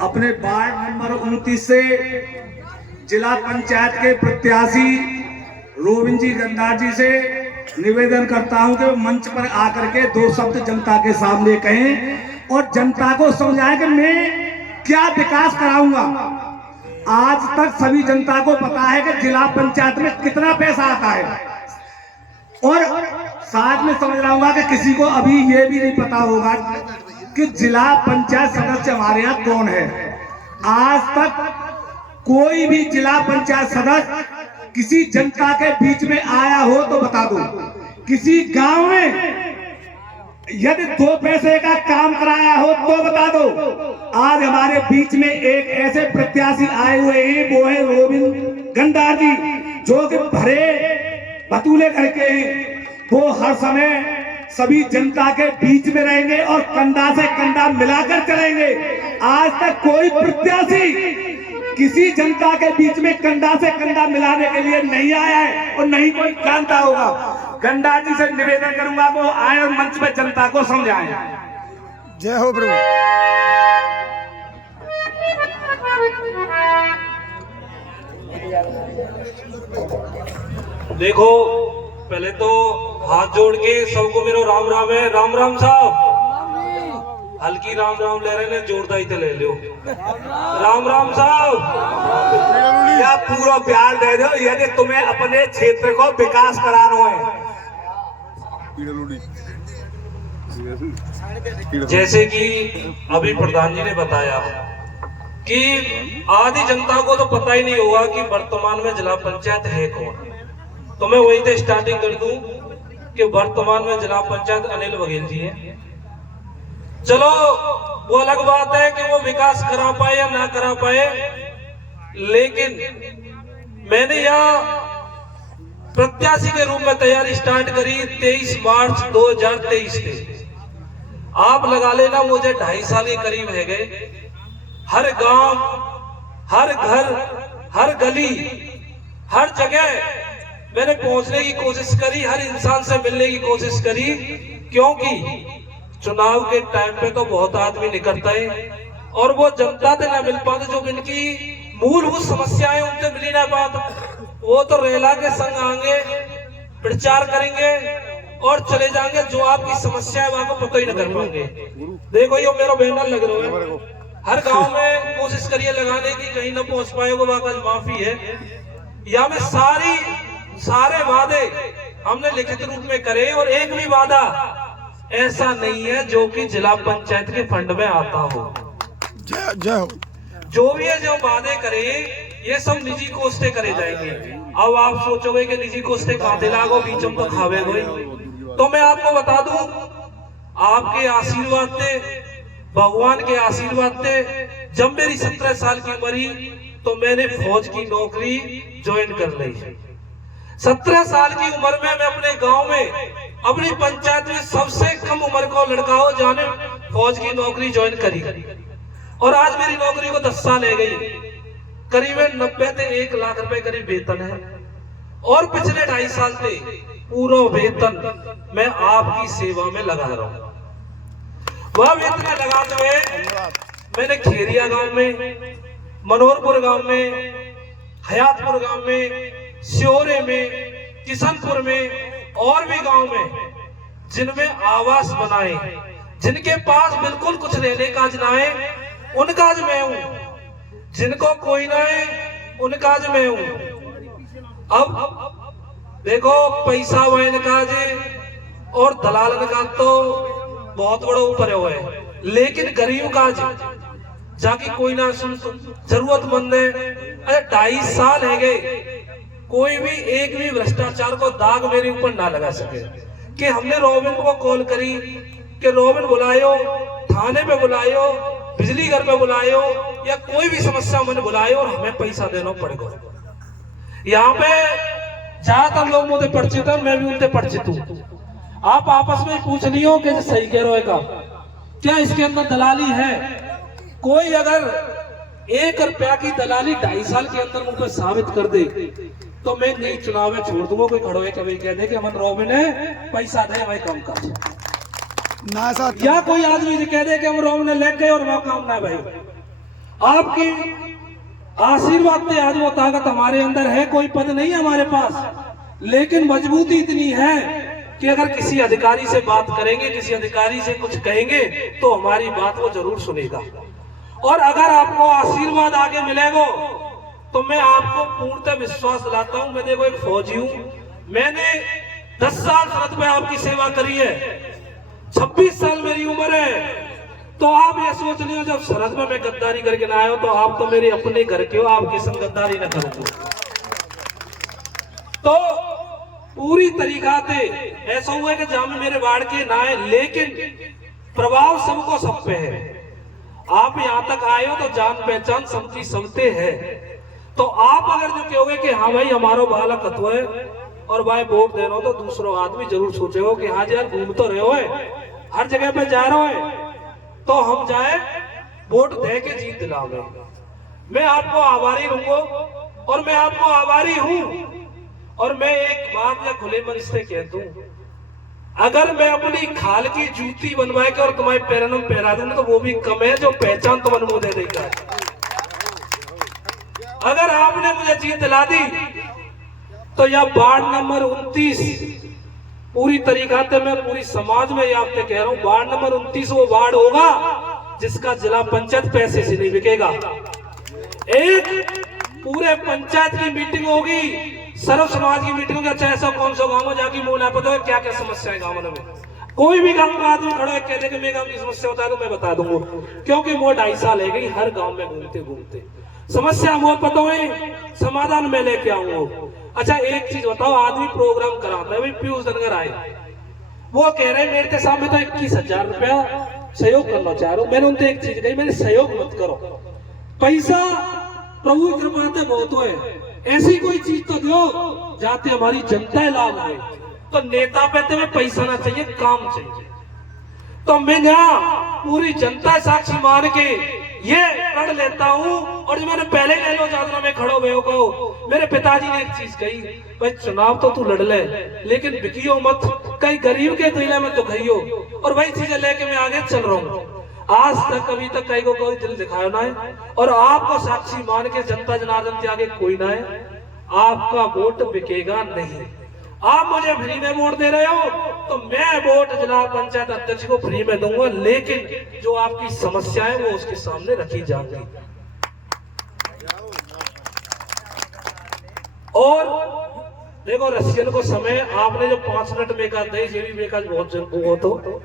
अपने ward number 29 से जिला पंचायत के प्रत्याशी रोबिन जी गंदार जी से निवेदन करता हूं कि मंच पर आकर के 2 शब्द जनता के सामने कहें और जनता को समझाएं कि मैं क्या विकास कराऊंगा। आज तक सभी जनता को पता है कि जिला पंचायत में कितना पैसा आता है, और साथ में समझ रहा हूँ कि किसी को अभी ये भी नहीं पता होगा कि जिला पंचायत सदस्य हमारे यहाँ कौन है। आज तक कोई भी जिला पंचायत सदस्य किसी जनता के बीच में आया हो तो बता दो। किसी गांव में यदि 2 पैसे का काम कराया हो तो बता दो। आज हमारे बीच में एक ऐसे प्रत्याशी आए हुए हैं, वो है रोबिन गंदार जी, जो कि भरे बतूले करके हैं। वो हर समय सभी जनता के बीच में रहेंगे और कंधा से कंधा मिलाकर चलेंगे। आज तक कोई प्रत्याशी किसी जनता के बीच में कंधा से कंधा मिलाने के लिए नहीं आया है और नहीं कोई जानता होगा। गंदार जी से निवेदन करूंगा वो आए और मंच पे जनता को समझाएं। जय हो प्रभु। देखो, पहले तो हाथ जोड़ के सबको मेरा राम राम है। राम राम साहब, हल्की राम राम ले रहे ने, जोरदार तो ले लो। राम राम साहब, या पूरा प्यार दे दो यदि तुम्हें अपने क्षेत्र को विकास कराना है। जैसे कि अभी प्रधान जी ने बताया कि आधी जनता को तो पता ही नहीं होगा कि वर्तमान में जिला पंचायत है कौन। तो मैं वहीं से स्टार्टिंग कर दूं कि वर्तमान में जिला पंचायत अनिल बघेल जी है। चलो वो अलग बात है कि वो विकास करा पाए या ना करा पाए, लेकिन मैंने यहाँ प्रत्याशी के रूप में तैयारी स्टार्ट करी 23 मार्च 2023 से। आप लगा लेना मुझे 2.5 साल के करीब है गए। हर गांव, हर घर, हर गली, हर जगह मैंने पहुंचने की कोशिश करी, हर इंसान से मिलने की कोशिश करी, क्योंकि चुनाव के टाइम पे तो बहुत आदमी निकलता है और वो जनता से ना मिल पाते, जो इनकी मूलभूत समस्याएं उनसे मिली ना पाते। वो तो रेला के संग आएंगे, प्रचार करेंगे और चले जाएंगे, जो आपकी समस्या है वहां को पता ही न कर पाएंगे। देखो ये मेरा बैनर लग रहा है, हर गांव में कोशिश करिए लगाने की, कहीं न पहुंच पाए वो बात माफी है। यहाँ में सारे वादे हमने लिखित रूप में करे और एक भी वादा ऐसा नहीं है जो कि जिला पंचायत के फंड में आता हो। जो भी है, जो वादे करे ये सब निजी कोष से करे जाएंगे। अब आप सोचोगे कि निजी कोष से कहां लागो, बीच में तो खावे गई। तो मैं आपको बता दूं, आपके आशीर्वाद थे, भगवान के आशीर्वाद थे, जब मेरी 17 साल की उम्र ही तो मैंने फौज की नौकरी ज्वाइन कर ली। 17 साल की उम्र में मैं अपने गांव में, अपनी पंचायत में सबसे कम उम्र का लड़का हो जाने फौज की नौकरी ज्वाइन करी, और आज मेरी नौकरी को 10 साल है गई। करीबन 90 से 1 लाख रुपए करीब वेतन है, और पिछले 2.5 साल से पूरा वेतन मैं आपकी सेवा में लगा रहा हूं। वह वेतन लगाते हुए मैंने खेरिया गांव में, मनोहरपुर गांव में, हयातपुर गांव में, श्योरे में, किशनपुर में और भी गांव में जिनमें आवास बनाए, जिनके पास बिल्कुल कुछ रहने का ना है, उनका आज मैं हूं। जिनको कोई ना है उनका आज मैं हूं। अब देखो, पैसा वाले का और दलालन का तो बहुत बड़ा ऊपर हुआ है, लेकिन गरीब का जाके कोई ना सुन, जरूरतमंद है। अरे 2.5 साल है गए, कोई भी एक भी भ्रष्टाचार को दाग मेरे ऊपर ना लगा सके। कि हमने रोबिन को कॉल करी कि रोबिन बुलायो, थाने पे बुलायो, बिजली घर पे बुलायो, या कोई भी समस्या मैंने बुलायो और हमें पैसा देना पड़ेगा। यहाँ पे ज्यादातर लोग मुझे परिचित है, मैं भी उनसे परिचित हूँ। आप आपस में पूछ लियो कि सही कह रहे का क्या इसके अंदर दलाली है। कोई अगर 1 रुपया की दलाली 2.5 साल के अंदर मुझे साबित कर दे तो मैं नहीं चुनाव में छोड़ दूंगा। कोई खड़ो है कभी कह दे कि अमन रोबिन है, पैसा दे भाई कम कर ना साथ, या कोई आदमी कह दे कि हम रोबिन ने ले गए और वह काम ना भाई, आपकी आशीर्वाद से आज वो ताकत हमारे अंदर है। कोई पद नहीं है हमारे पास, लेकिन मजबूती इतनी है कि अगर किसी अधिकारी से बात करेंगे, किसी अधिकारी से कुछ कहेंगे तो हमारी बात वो जरूर सुनेगा। और अगर आपको आशीर्वाद आगे मिलेगा तो मैं आपको पूर्णतः विश्वास दिलाता हूं, मैं देखो एक फौजी हूं, मैंने 10 साल सरहद पे आपकी सेवा करी है, 26 साल मेरी उम्र है। तो आप ये सोच लियो जब सरहद में मैं गद्दारी करके ना आयो तो आप तो मेरे अपने घर के हो, आपकी संग गद्दारी न करो। तो पूरी तरीका से ऐसा हुआ कि जहां मेरे वार्ड के ना है, लेकिन प्रभाव सबको सब पे है। आप यहां तक आए हो तो जान पहचान समझी समझते है। तो आप अगर जो कहोगे कि हाँ भाई हमारो बालक हत्व है और भाई वोट दे रहे हो, तो दूसरों आदमी जरूर सोचेगा कि हाँ जी यार घूम तो रहे हो, हर जगह पे जा रहे हो, तो हम जाए वोट दे के जीत दिलावे। मैं आपको आभारी रहूंगा और मैं आपको आभारी हूं। और मैं एक बात या खुले मन से कह दूं, अगर मैं अपनी खाल की जूती बनवाए के और तुम्हारे पैरों में पहरा दूं तो वो भी कम है जो पहचान तुम मुंह दे देगा। अगर आपने मुझे जीत दिला दी तो यह वार्ड नंबर 29 पूरी तरीका से मैं पूरी समाज में आपसे कह रहा हूं, वार्ड नंबर 29 वो वार्ड होगा जिसका जिला पंचायत पैसे से नहीं बिकेगा। एक पूरे पंचायत की मीटिंग होगी, सर्व समाज की मीटिंग होगी। चाहे ऐसा कौन सा गांव में जाके मुंह ना पता है क्या क्या समस्या है गांव में, कोई भी गांव का आदमी खड़ा है कहते कि मैं गांव की समस्या बता दूं, मैं बता दूंगा, क्योंकि वो 2.5 साल है गई हर गांव में घूमते घूमते समस्या वो पता है, समाधान में लेके आऊंगा। अच्छा एक चीज बताओ, आदमी प्रोग्राम कराता है, पीयूष धनगर आए, वो कह रहे मेरे के सामने तो 21,000 रुपया सहयोग करना चाह रहा हूं। मैंने उनसे एक चीज कही, मैंने सहयोग मत करो, पैसा प्रभु की कृपा से बहुत है, ऐसी कोई चीज तो दो जाते हमारी जनता लाभ है। तो नेता पे तुम्हें पैसा ना चाहिए, काम चाहिए। तो मैं यहाँ पूरी जनता साक्षी मान के ये कर लेता हूँ। और जो मैंने पहले ले लो जादना में खड़ो हुए को, मेरे पिताजी ने एक चीज कही, भाई चुनाव तो तू लड़ ले लेकिन बिकियो मत, कई गरीब के दिल में तो खइयो। और वही चीजें लेके मैं आगे चल रहा हूँ। आज तक अभी तक कई को कोई दिल दिखाया ना है, और आपको साक्षी मान के जनता जनार्दन के आगे कोई ना है, आपका वोट बिकेगा नहीं। आप मुझे फ्री में वोट दे रहे हो तो मैं वोट जिला पंचायत अध्यक्ष को फ्री में दूंगा, लेकिन जो आपकी समस्या है वो उसके सामने रखी जाएगी। और देखो रशियन को समय आपने जो 5 मिनट में का दे, ये भी बेकार बहुत हो।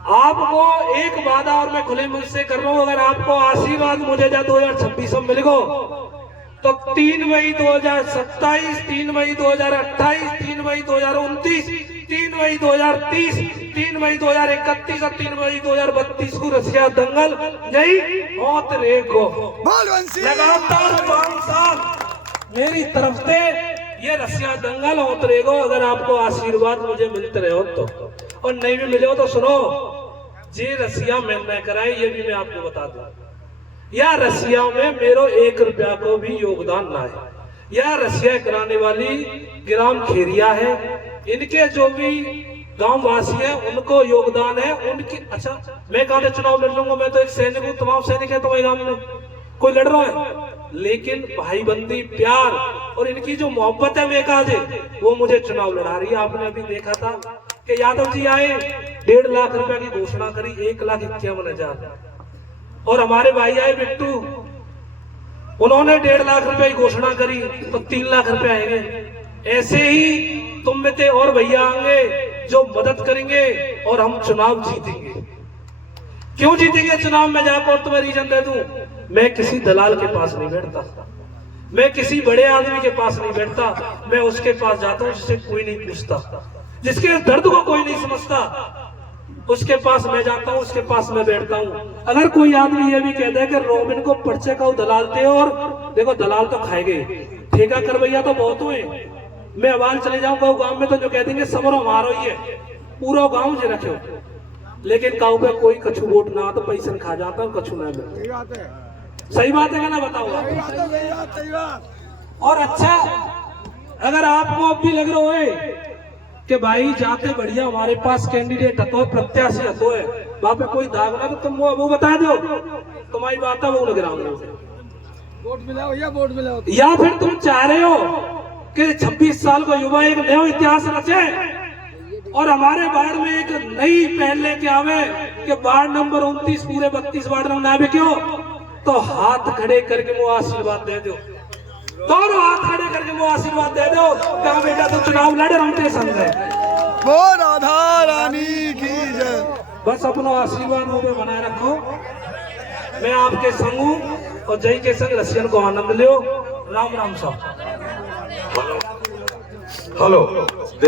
आपको एक वादा और मैं खुले मुंह से कर रहा हूं, अगर आपको आशीर्वाद मुझे 2026 में मिलेगा तो 3 मई 2027, 3 मई 2028, 3 मई 2029, 3 मई 2030, 3 मई 2031 और 3 मई 2032 को रसिया दंगल नहीं होत रेको लगातार 5 साल मेरी तरफ से ये रसिया दंगल होत रहेगा। अगर आपको आशीर्वाद मुझे मिलते रहे हो तो, और नहीं भी मिले हो तो सुनो, जे रसिया मैं कराए ये भी मैं आपको बता दूं, या रसिया में मेरो 1 रुपया को भी योगदान ना है। या रसिया कराने वाली ग्राम खेरिया है, इनके जो भी गांव वासी है उनको योगदान है उनकी। अच्छा मैं कहा चुनाव लड़ लूंगा, मैं तो एक सैनिक हूँ, तमाम सैनिक है तुम्हारे गांव में, कोई लड़ रहा है, लेकिन भाई बंदी प्यार और इनकी जो मोहब्बत है बेकाजे वो मुझे चुनाव लड़ा रही है। आपने अभी देखा था कि यादव जी आए, 1.5 लाख रुपए की घोषणा करी, 1,51,000, और हमारे भाई आए बिट्टू, उन्होंने 1.5 लाख रुपए की घोषणा करी तो 3 लाख रुपए आएंगे। ऐसे ही तुम में से और भैया आएंगे जो मदद करेंगे और हम चुनाव जीतेंगे। क्यों जीतेंगे चुनाव में जाकर, और तुम्हें रीजन दे दूं, मैं किसी दलाल के पास नहीं बैठता, मैं किसी बड़े आदमी के पास नहीं बैठता, मैं उसके पास जाता हूं जिससे कोई नहीं पूछता, जिसके दर्द को कोई नहीं समझता, उसके पास मैं जाता हूं, उसके पास मैं बैठता हूं। अगर कोई आदमी ये भी कहता है कि रोबिन को पर्चे का दलालते हो, और देखो दलाल तो खाए गए, ठेका कर भैया तो बहुत हुए, मैं आवाज चले जाऊंगा गांव में तो जो कह देंगे सबरो हमारो ही है, पूरा गांव जे रखे, लेकिन गांव पे कोई कछु वोट ना तो पैसा खा जाता है, कछु ना मिलता। सही बात है ना, बताओ। और अच्छा अगर आपको अब भी लग रहा है कि भाई जाते बढ़िया हमारे पास कैंडिडेट हतो, प्रत्याशी हतो है, वहां पे कोई दाग ना, तो तुम वो बता दो, तो तुम्हारी बात है वो गिराऊंगा। वोट मिलाओ या वोट मिलाओ। या फिर तुम चाह रहे हो कि 26 साल का युवा एक नया इतिहास रचे और हमारे वार्ड में एक नई पहल लेके आवे कि वार्ड नंबर 29 पूरे 32 वार्ड में आवे क्यों? तो हाथ खड़े करके वो आशीर्वाद दे दो, दोनों हाथ खड़े करके वो आशीर्वाद दे दो। कहा बेटा तो चुनाव लड़ रहा हूं संग है, वो राधा रानी की जय। बस अपना आशीर्वाद मुंह में बनाए रखो। मैं आपके संग हूं और जय के संग रसियन को आनंद लियो। राम राम साहब। हेलो।